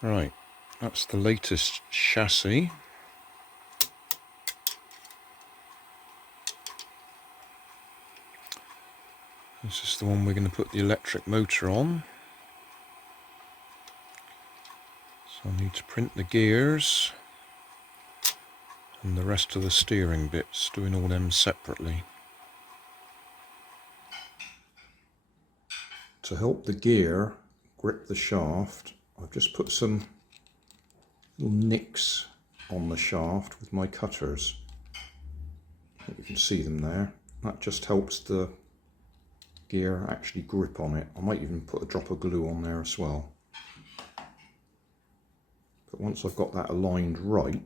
Right, that's the latest chassis. This is the one we're going to put the electric motor on. So I need to print the gears and the rest of the steering bits, doing all them separately. To help the gear grip the shaft, I've just put some little nicks on the shaft with my cutters. You can see them there. That just helps the gear actually grip on it. I might even put a drop of glue on there as well. But once I've got that aligned right,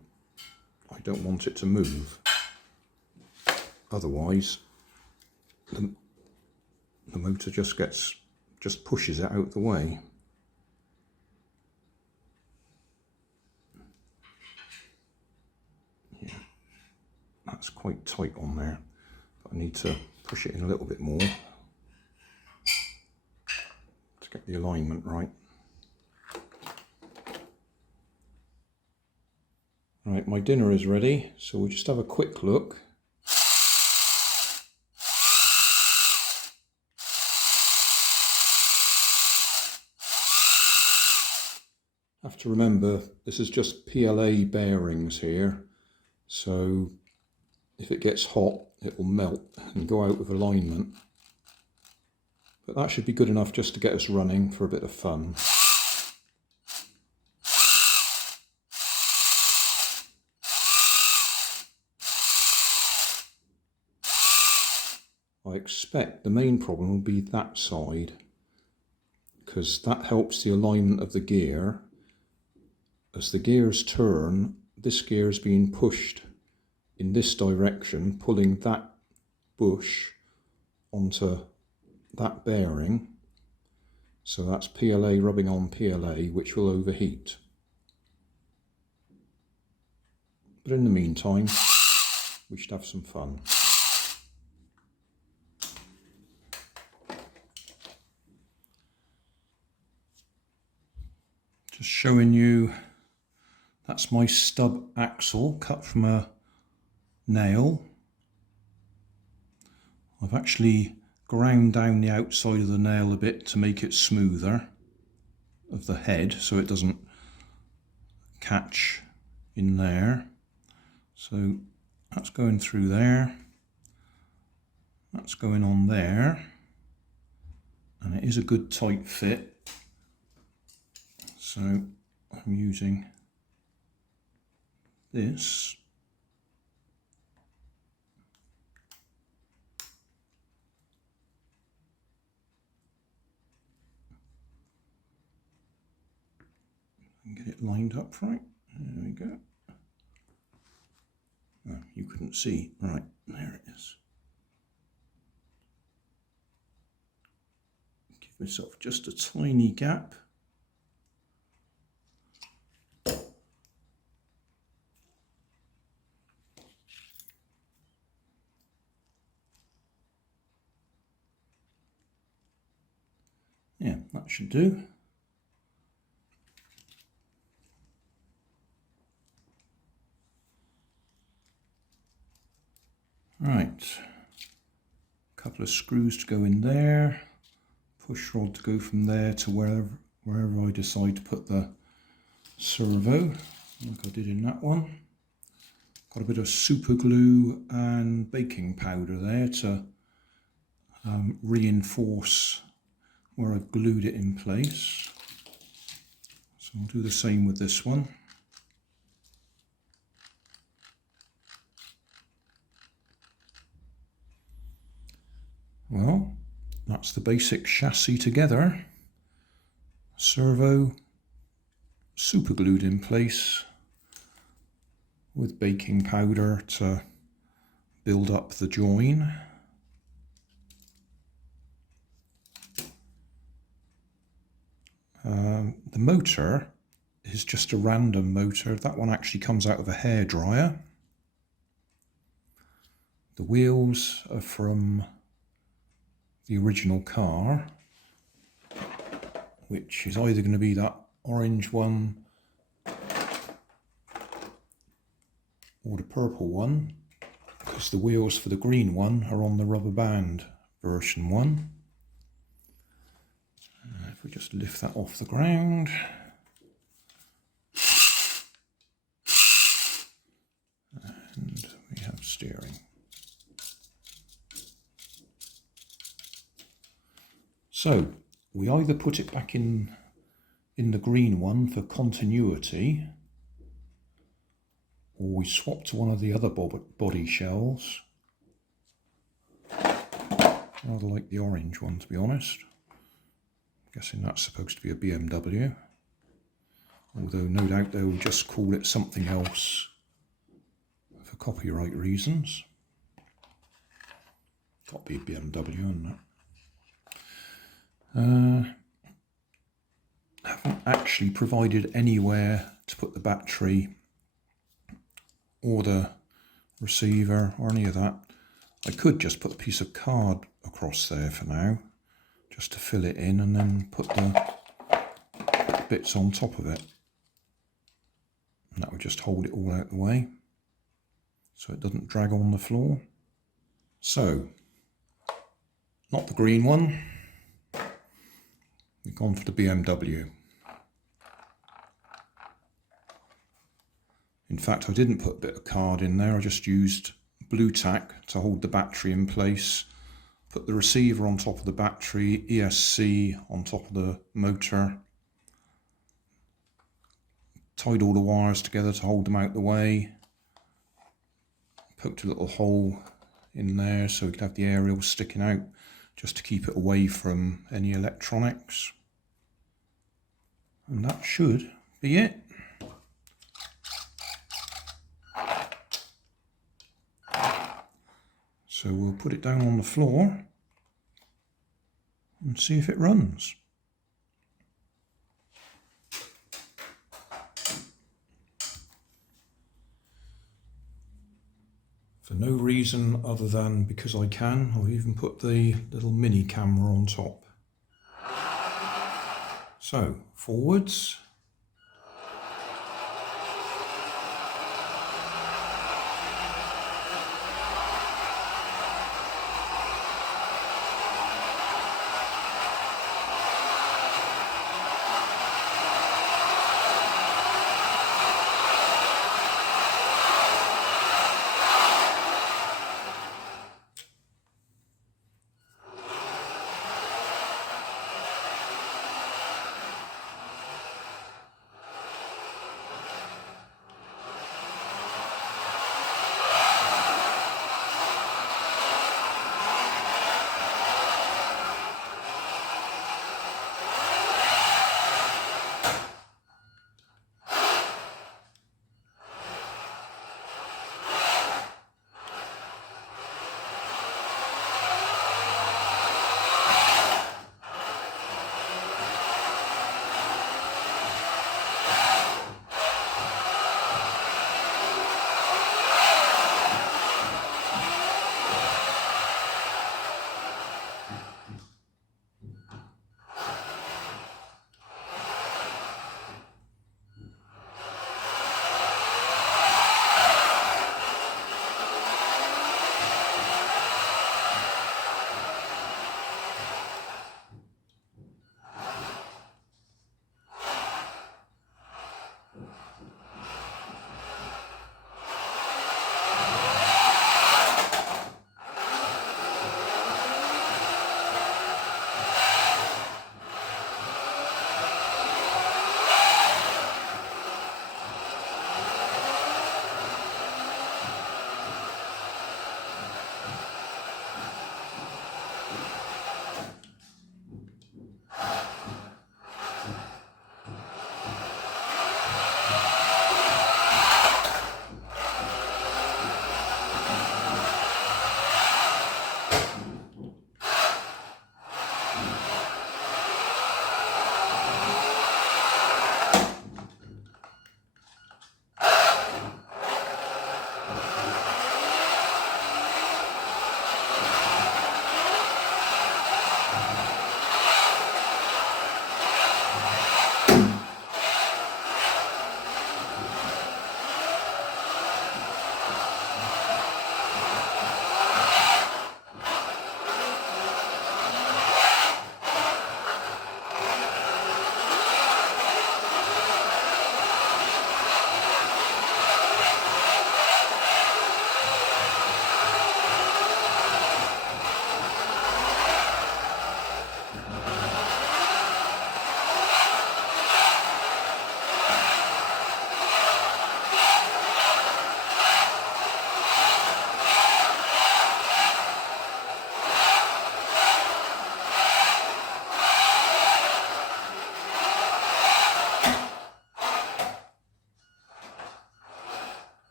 I don't want it to move. Otherwise, the motor just pushes it out of the way. Yeah, that's quite tight on there. But I need to push it in a little bit more to get the alignment right. Right, my dinner is ready, so we'll just have a quick look. Have to remember, this is just PLA bearings here, so if it gets hot, it will melt and go out of alignment. But that should be good enough just to get us running for a bit of fun. I expect the main problem will be that side, because that helps the alignment of the gear. As the gears turn, this gear is being pushed in this direction, pulling that bush onto that bearing. So that's PLA rubbing on PLA, which will overheat. But in the meantime, we should have some fun. Just showing you, that's my stub axle cut from a nail. I've actually ground down the outside of the nail a bit to make it smoother of the head so it doesn't catch in there. So that's going through there, that's going on there, and it is a good tight fit. So I'm using this. And get it lined up right. There we go. Oh, you couldn't see. Right, there it is. Give myself just a tiny gap. Yeah, that should do. Right, a couple of screws to go in there, push rod to go from there to wherever I decide to put the servo, like I did in that one. Got a bit of super glue and baking powder there to reinforce where I've glued it in place. So I'll do the same with this one. Well, that's the basic chassis together. Servo super glued in place with baking powder to build up the join. The motor is just a random motor. That one actually comes out of a hairdryer. The wheels are from the original car, which is either going to be that orange one or the purple one, because the wheels for the green one are on the rubber band version 1. If we just lift that off the ground, and we have steering. So we either put it back in the green one for continuity, or we swap to one of the other body shells. Rather like the orange one, to be honest. I'm guessing that's supposed to be a BMW, although no doubt they'll just call it something else for copyright reasons. Got to be a BMW, isn't it? Haven't actually provided anywhere to put the battery or the receiver or any of that. I could just put a piece of card across there for now, just to fill it in, and then put the bits on top of it. And that would just hold it all out the way, so it doesn't drag on the floor. So, not the green one. We've gone for the BMW. In fact, I didn't put a bit of card in there, I just used blue tack to hold the battery in place, put the receiver on top of the battery, ESC on top of the motor, tied all the wires together to hold them out the way, poked a little hole in there so we could have the aerial sticking out, just to keep it away from any electronics. And that should be it. So we'll put it down on the floor and see if it runs. For no reason other than because I can, I've even put the little mini camera on top. So, forwards.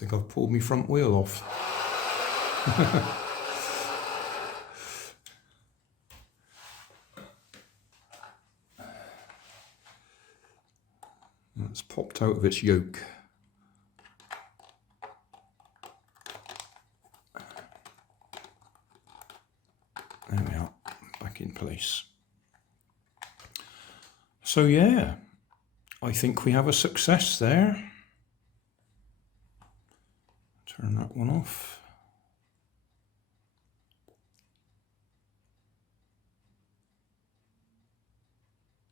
think I've pulled my front wheel off. It's popped out of its yoke. There we are, back in place. So yeah, I think we have a success there. Turn that one off.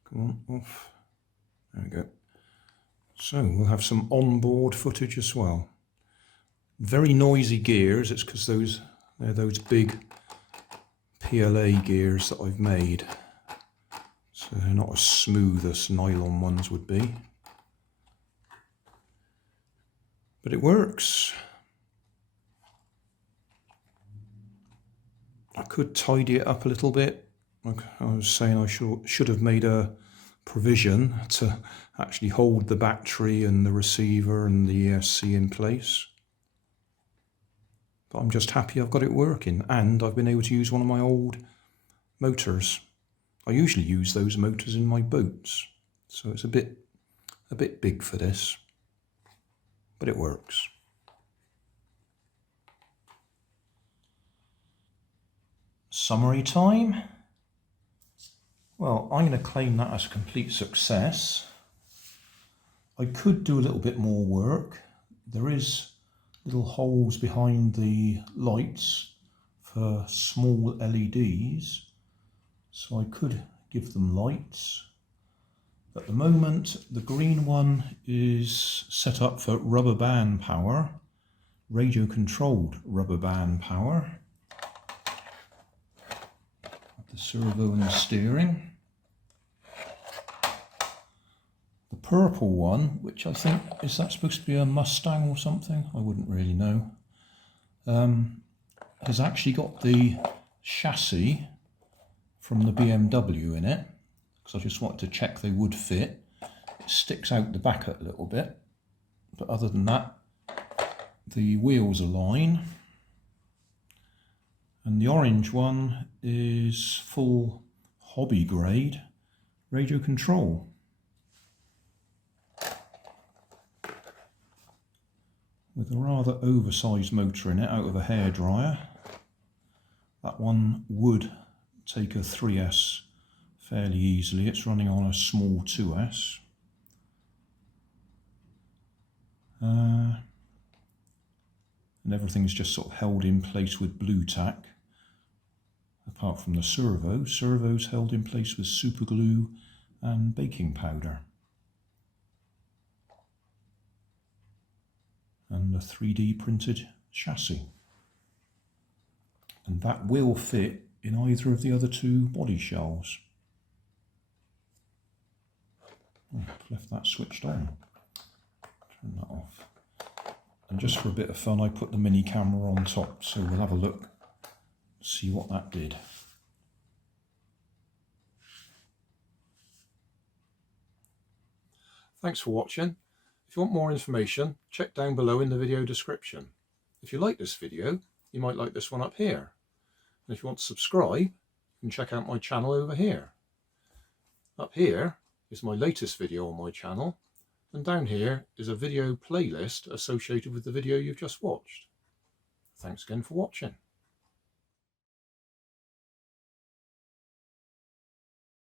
Come on, off. There we go. So we'll have some onboard footage as well. Very noisy gears. It's because they're those big PLA gears that I've made. So they're not as smooth as nylon ones would be. But it works. I could tidy it up a little bit. Like I was saying, I should have made a provision to actually hold the battery and the receiver and the ESC in place. But I'm just happy I've got it working, and I've been able to use one of my old motors. I usually use those motors in my boats, so it's a bit big for this, but it works. Summary time. Well, I'm going to claim that as a complete success. I could do a little bit more work. There is little holes behind the lights for small LEDs, so I could give them lights. At the moment, the green one is set up for rubber band power, radio controlled rubber band power. The servo and the steering. The purple one, which I think, is that supposed to be a Mustang or something? I wouldn't really know. Has actually got the chassis from the BMW in it, because I just wanted to check they would fit. It sticks out the back a little bit, but other than that, the wheels align. And the orange one is full hobby grade radio control. With a rather oversized motor in it out of a hairdryer. That one would take a 3S fairly easily. It's running on a small 2S. And everything's just sort of held in place with blue tack. Apart from the servo. Servo's held in place with super glue and baking powder. And a 3D printed chassis. And that will fit in either of the other two body shells. Oh, I've left that switched on. Turn that off. And just for a bit of fun, I put the mini camera on top, so we'll have a look, see what that did. Thanks for watching. If you want more information, check down below in the video description. If you like this video, you might like this one up here. And if you want to subscribe, you can check out my channel over here. Up here is my latest video on my channel, and down here is a video playlist associated with the video you've just watched. Thanks again for watching.